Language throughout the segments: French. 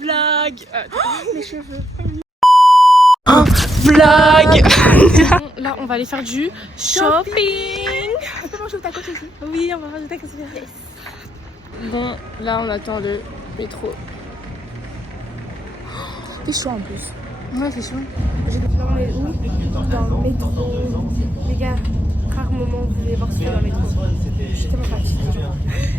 Vlog. Les cheveux. Un vlog. Là, on va aller faire du shopping. On peut manger au tacos aussi. Oui, on va faire du tacos. Yes. Bon, là, on attend le métro. C'est chaud en plus. Ouais, c'est chaud. Là, on est où? Dans le métro. Les gars, rare moment où vous allez voir ce qu'il y a dans le métro. Je suis tellement fatiguée.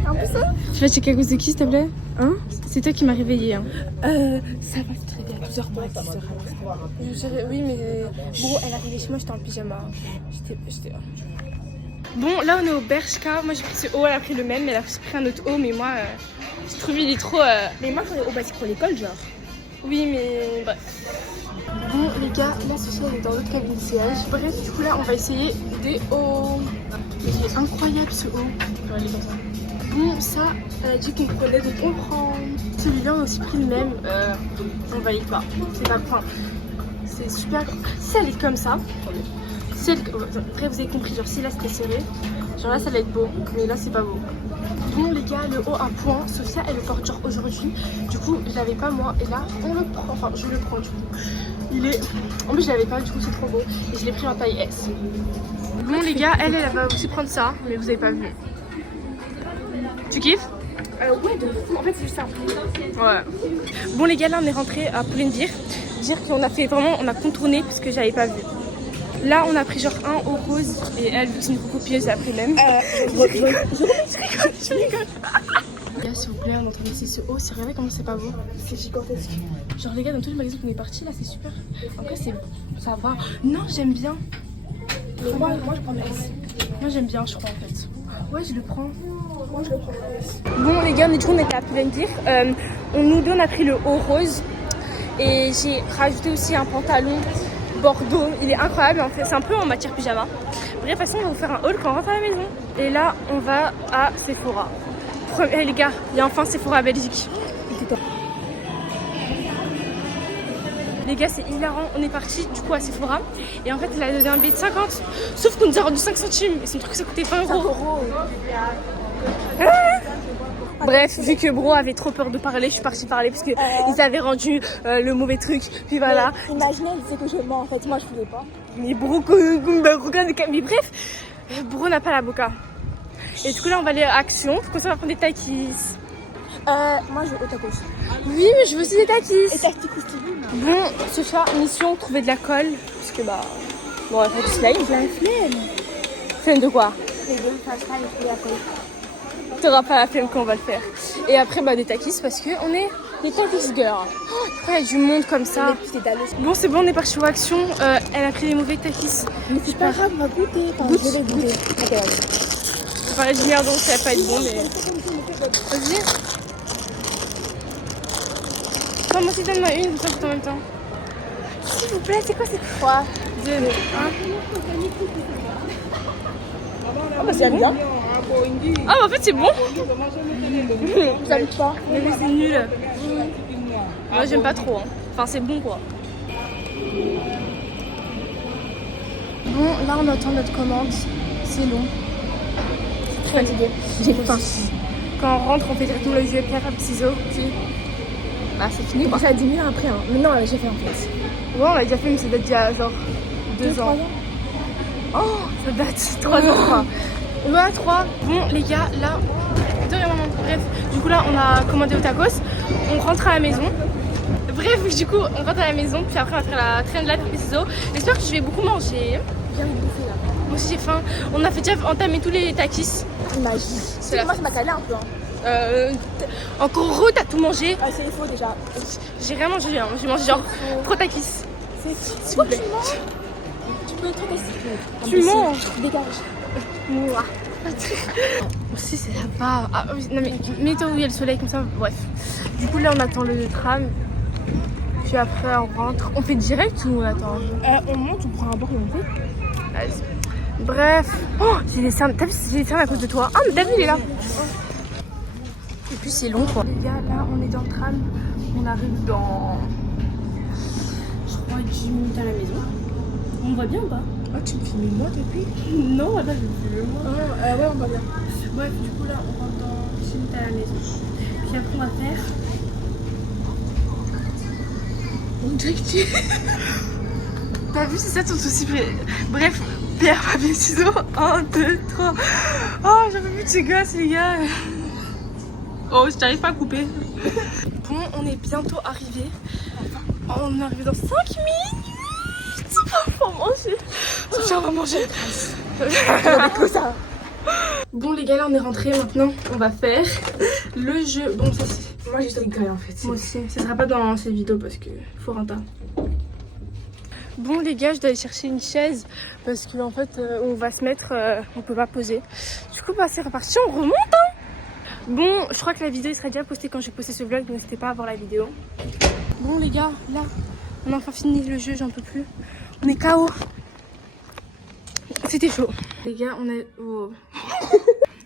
En plus, ça? Tu vas checker à cause de qui, s'il te plaît? Hein? C'est toi qui m'as réveillée. Hein. Ça va te réveiller à 12h moins 10h. Oui, mais bon, elle est arrivée chez moi, j'étais en pyjama. J'étais. Bon, là, on est au Bershka. Moi, j'ai pris ce haut, elle a pris le même, mais elle a pris un autre haut. Mais moi, je trouve il est trop. Mais moi, j'en ai au basique pour l'école, genre. Oui, mais bref. Bon, les gars, là, ce soir, on est dans l'autre cabine de siège. Bref, du coup, là, on va essayer des hauts. Mais il est incroyable ce haut. Je vais aller comme ça. Bon, ça, elle a dit qu'on prenait, donc on prend. Celui-là, on a aussi pris le même. On valide pas. C'est pas. Enfin, c'est super. Si elle est comme ça. Si elle... Après, vous avez compris. Genre, si là, c'était serré. Genre là, ça va être beau. Mais là, c'est pas beau. Bon, les gars, le haut à point. Sophia, elle le porte genre aujourd'hui. Du coup, je l'avais pas moi. Et là, on le prend. Enfin, je le prends du coup. Il est. En plus, je l'avais pas. Du coup, c'est trop beau. Et je l'ai pris en taille S. Bon, les gars, elle va aussi prendre ça. Mais vous avez pas vu. Tu kiffes? Ouais, de fou. En fait, c'est juste ça. Ouais. Bon, les gars, là, on est rentré à Poulenvire. Dire qu'on a fait vraiment, on a contourné parce que j'avais pas vu. Là, on a pris genre un au rose et elle, vu que c'est une copieuse, elle a pris le même. Je rigole. Les gars, s'il vous plaît, on est en train d'essayer ce haut. C'est regardez comment c'est pas beau. C'est gigantesque. Genre, les gars, dans tous les magasins qu'on est partis, là, c'est super. Après, ça va. Non, j'aime bien. Mais moi, je prends le S. Moi, j'aime bien, je crois, en fait. Ouais, je le prends. Moi, je le prends le S. Bon, les gars, du coup, on était à Poulenvire. Nous deux, on a pris le haut rose. Et j'ai rajouté aussi un pantalon bordeaux. Il est incroyable, en fait. C'est un peu en matière pyjama. Bref, de toute façon, on va vous faire un haul quand on rentre à la maison. Et là, on va à Sephora. Les gars, il y a enfin Sephora à Belgique. Les gars, c'est hilarant. On est parti du coup à Sephora. Et en fait, elle a donné un billet de 50. Sauf qu'on nous a rendu 5 centimes. Et son truc, ça coûtait 20 €. Bref, vu que Bro avait trop peur de parler, je suis partie parler parce que ils avaient rendu le mauvais truc. Puis voilà. Mais, imaginez, elle disait que je mens en fait. Moi, je voulais pas. Mais Bro, mais bref, Bro n'a pas la boca. Et du coup, là, on va aller à Action. Comme ça, on va prendre des takis. Moi, je vais au tacos. Oui, mais je veux aussi des takis. Et tacos. Bon, Sophia, mission, trouver de la colle. Parce que bah. Bon, on va faire du slime. J'ai la flemme. Flemme de quoi? Les deux, ça sera et trouver la colle. T'auras pas la flemme quand on va le faire. Et après, bah, des takis parce qu'on est des takis girls. Oh, il y a du monde comme ça. Bon, c'est bon, on est parti au Action. Elle a pris les mauvais takis. Mais c'est pas grave, on va goûter. Goûte. Je vais goûter. Ça paraît du merde, donc ça va pas être bon, mais. Vas-y. Toi, moi aussi, donne-moi une, ça tout en même temps. S'il vous plaît, c'est quoi cette 3, 2, 1. Ah, bah, c'est bien. Ah, bah, en fait, c'est bon. Vous aimez pas? Mais c'est nul. Moi, j'aime pas trop. Hein. Enfin, c'est bon, quoi. Bon, là, on attend notre commande. C'est long. Très fatiguée. J'ai faim. Quand on rentre, on fait directement le jeu pierre, ciseaux, puis. Bah, c'est fini, quoi. Ça a 10 minutes après, hein. Mais non, j'ai fait en fait. Ouais, on l'a déjà fait, mais ça date d'il y a genre 2 ans. Oh, ça date 3 ans, quoi. Ouais, 3. Bon, les gars, là, bref, du coup, là, on a commandé au tacos. On rentre à la maison. Bref, du coup, on rentre à la maison. Puis après, on va faire la traîne de la pierre, ciseaux. J'espère que je vais beaucoup manger. J'ai envie de bouffer là. Moi aussi, j'ai faim. On a fait déjà entamer tous les takis. Imagine. Moi, ça m'a calé un peu. Hein. Encore heureux, t'as tout mangé. Ah, c'est faux déjà. J'ai rien mangé, hein. J'ai mangé genre trop takis. S'il vous plaît. Tu peux être trop Tu manges. Dégage. Moi. Aussi, c'est là-bas. Ah, oui. Non, mais mets-toi où il y a le soleil, comme ça. Bref. Du coup, là, on attend le tram. Puis après, on rentre. On fait direct ou on attend? On monte, on prend un bord et on fait. Vas-y. Bref. Oh, j'ai des cernes. T'as vu, j'ai des cernes à cause de toi. Ah, mais David, il est là. Et puis, c'est long, quoi. Les gars, là, on est dans le tram. On arrive dans. Je crois 10 minutes à la maison. On va bien ou pas? Ah, tu me filmes moi depuis? Non, là, je me filme moi. Ouais, on va bien. Bref, du coup, là, on rentre dans 10 minutes à la maison. Puis après, on va faire T'as vu, c'est ça ton souci. Bref, pierre, papier, ciseaux. 1, 2, 3. Oh, j'en peux plus de ce gosse, les gars. Oh, je t'arrive pas à couper. Bon, on est bientôt arrivé. On est arrivé dans 5 minutes. Pour manger. Sophia, on va manger. Bon, les gars, là, on est rentrés. Maintenant, on va faire le jeu. Bon, ça, c'est. Moi, j'ai juste rigolé en fait. Moi aussi. Ça sera pas dans cette vidéo parce que faut rentrer. Bon les gars, je dois aller chercher une chaise parce que en fait on va se mettre, on peut pas poser. Du coup bah c'est reparti, on remonte hein. Bon, je crois que la vidéo sera déjà postée quand j'ai posté ce vlog, donc n'hésitez pas à voir la vidéo. Bon les gars, là on a enfin fini le jeu, j'en peux plus. On est KO. C'était chaud. Les gars, on est oh.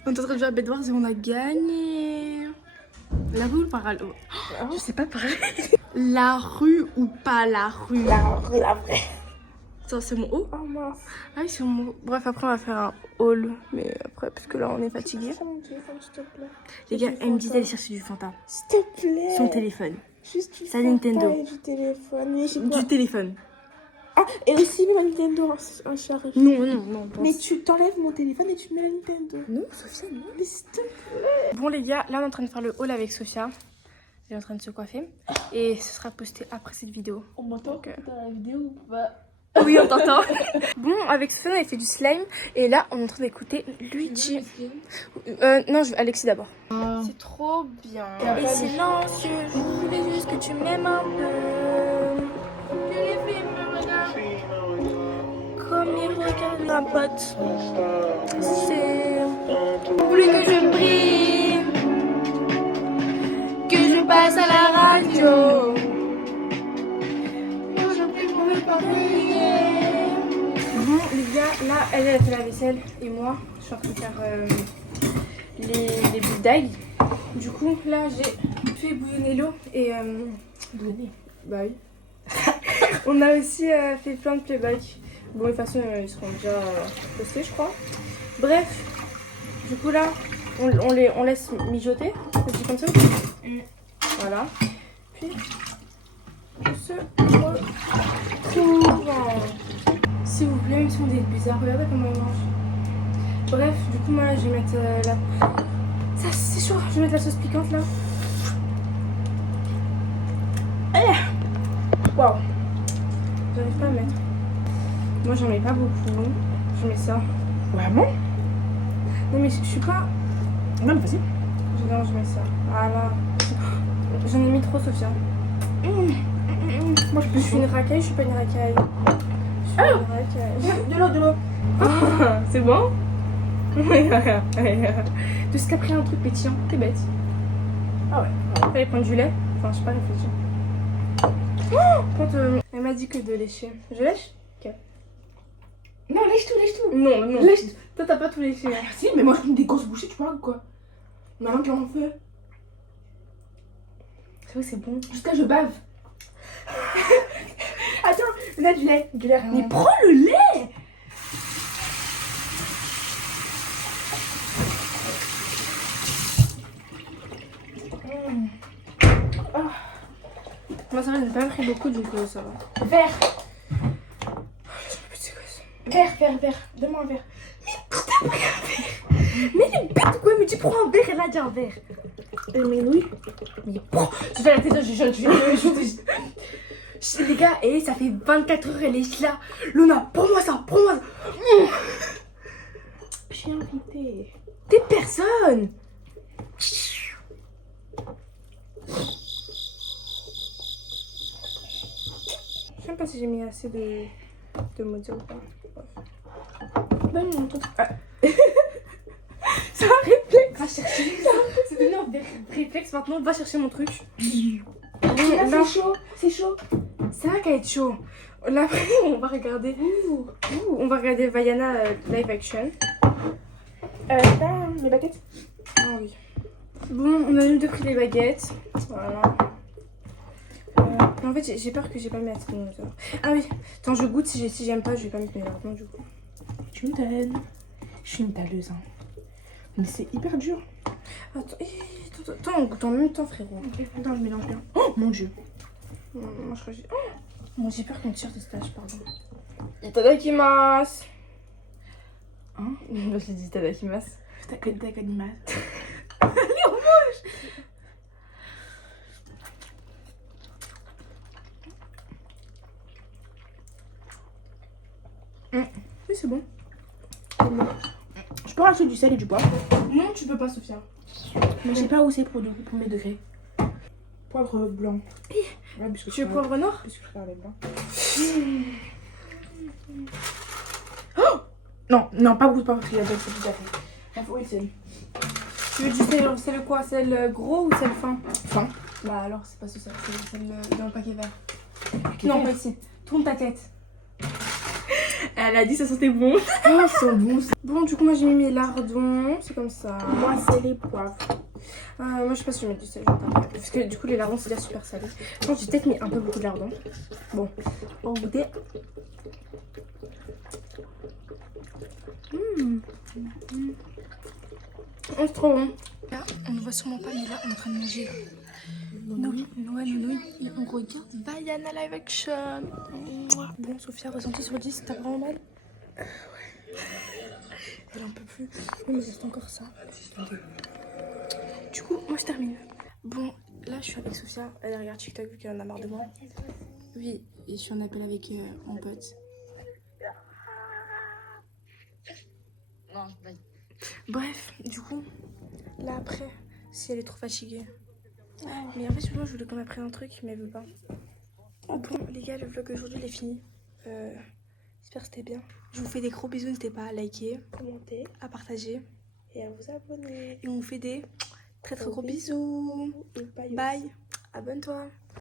On est en train de jouer à Bed Wars et on a gagné. La rue ou pas la rue? Je sais pas pareil. La rue ou pas la rue? La rue, la vraie. Ça c'est mon haut. Oh mince. Ah oui c'est mon haut. Bref après on va faire un haul. Mais après parce que là on est fatigué. Mon téléphone, s'il te plaît. Les gars, elle me dit d'aller chercher du Fanta. S'il te plaît. Son téléphone. Juste du Sa Nintendo. Fanta et du téléphone. Mais j'ai quoi? Du téléphone. Ah, et aussi ma Nintendo, un charge. Non. Mais tu t'enlèves mon téléphone et tu mets la Nintendo. Non, Sophia, non. Mais s'il te plaît. Bon les gars, là on est en train de faire le haul avec Sophia. Elle est en train de se coiffer. Et ce sera posté après cette vidéo. On m'entend Donc, dans la vidéo ou pas? Oui, on t'entend. Bon, avec Sophia, on a fait du slime. Et là, on est en train d'écouter Luigi. Non, Alexis d'abord. C'est trop bien. Et silencieux, je voulais juste que tu m'aimes un peu. Que les filles me regardent comme ils regardent ma pote. C'est... Vous voulez que je brille, que je passe à la radio. Bon les gars, là elle a fait la vaisselle et moi je suis en train de faire les boules d'ail. Du coup là j'ai fait bouillonner l'eau et bouillonner. Bah oui. On a aussi fait plein de playbacks. Bon de toute façon ils seront déjà postés je crois. Bref, du coup là on laisse mijoter, c'est comme ça. Voilà. Puis on se retrouve. S'il vous plaît, ils sont des bizarres. Regardez comment ils mangent. Bref, du coup, moi, je vais mettre la... Ça, c'est chaud. Je vais mettre la sauce piquante, là. Waouh. J'arrive pas à mettre. Moi, j'en mets pas beaucoup. Je mets ça. Vraiment? Non, mais je suis pas... Non, mais vas-y. Non, je mets ça. Voilà. J'en ai mis trop, Sophia. Moi, Je suis une racaille, je suis pas une racaille. De l'eau. Ah, c'est bon? De ce qu'a pris un truc pétillant, t'es bête. Ah ouais. Fallait prendre du lait. Enfin, je sais pas réfléchir. Quand elle m'a dit que de lécher. Je lèche? Ok. Non, lèche tout. Non. Lèche. Toi, t'as pas tout léché. Ah, si, mais moi, je prends des grosses bouchées, tu parles ou quoi? Maintenant qu'on en fait. C'est vrai, c'est bon. Jusqu'à je bave. Attends, là, du lait. Mais prends prends le lait. Moi, ça va, j'ai pas pris beaucoup, donc ça va. Verre. Verre. Donne-moi un verre. Mais pourquoi t'as pris un verre? Mais elle est bête ou quoi? Mais tu prends un verre, elle a dit un verre. Mais oui. Mais prends. Tu fais la tête, je Les gars, et ça fait 24 heures, elle est là. Luna, prends-moi ça. J'ai invité. T'es personne. Je sais même pas si j'ai mis assez de Mozart ou pas. Donne mon truc. C'est un réflexe. Va chercher. C'est devenu un réflexe maintenant. Va chercher mon truc. Là, c'est chaud. C'est vrai qu'elle est chaud. Là, après, on va regarder. On va regarder Vaiana live action. T'as les baguettes? Ah oui. Bon, on a nous deux pris les baguettes. Voilà. En fait, j'ai peur que j'ai pas mis assez de nourriture. Ah oui. Attends, je goûte. Si j'aime pas, je vais pas mettre mes maintenant du coup. Tu me donnes. Je suis une talleuse. Hein. Mais c'est hyper dur. Attends, on goûte en même temps, frérot. Attends, je mélange bien. Oh mon dieu. Moi je crois que j'ai... Oh moi j'ai peur qu'on tire de stage, pardon. Itadakimasu. Hein? Moi je dit itadakimasu. Itadakimasu. Oui, c'est bon. Je peux rajouter du sel et du poivre. Non, tu peux pas, Sophia. Mais je sais pas où c'est pour mes degrés. Poivre blanc. Ouais, puisque Tu veux poivre noir? Puisque je parle blanc. Oh non, non, pas beaucoup de poivre parce qu'il y a c'est tout à fait. Bref, oui, le sel. Tu veux du sel quoi? Sel gros ou sel fin? Fin. Bah alors, c'est pas ce sel, c'est le sel dans le paquet vert. Non, pas ici. Tourne ta tête. Elle a dit ça sentait bon. Oh, ils sont bons. Bon, du coup, moi j'ai mis mes lardons. C'est comme ça. Moi, c'est les poivres. Moi, je sais pas si je vais mettre du sel. Je vais pas. Parce que du coup, les lardons, c'est déjà super salé. Je pense que j'ai peut-être mis un peu beaucoup de lardons. Bon, on va goûter. Oh, c'est trop bon. Là, on ne voit sûrement pas, mais là, on est en train de manger. Noël, et on regarde Bayana Live Action. Bon, Sophia, ressenti sur 10, t'as vraiment mal? Ouais. Elle en peut plus. Oui, mais il reste encore ça. Attendez. Du coup, moi je termine. Bon, là je suis avec Sophia. Elle regarde TikTok vu qu'elle en a marre de moi. Oui, et je suis en appel avec mon pote. Bref, du coup, là après, si elle est trop fatiguée. Mais en fait, moi je voulais qu'on m'apprenne un truc, mais elle veut pas. Bon, les gars, le vlog aujourd'hui il est fini. J'espère que c'était bien. Je vous fais des gros bisous, n'hésitez pas à liker, commenter, à partager Et à vous abonner. et on vous fait des très très gros bisous. Et bye. Bye, abonne-toi.